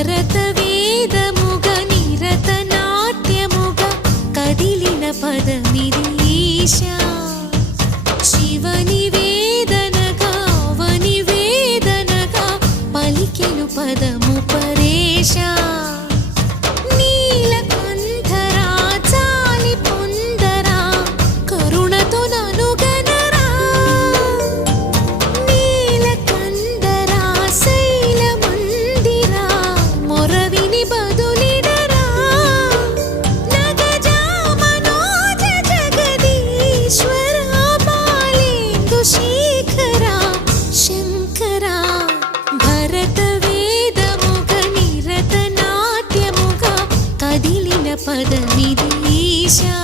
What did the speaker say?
భరత వేదముగ నిరత నాట్యముగ కదిలిన పదమిది ఈశా శివని వేదనగా అవని వేదనగా పలికెను పదము పరేశా నీలకంఠరా చాలి పొందరా కరుణతో ననుగనరా నీలకంఠరా శైల మందిరా మొరవిని బదులిడరా నగజా మనోజ జగదీశ్వరా బాలేందు శేఖరా శంకరా భరత వేదముగ నిరత నాట్యముగ కదిలిన పదమిది ఈశా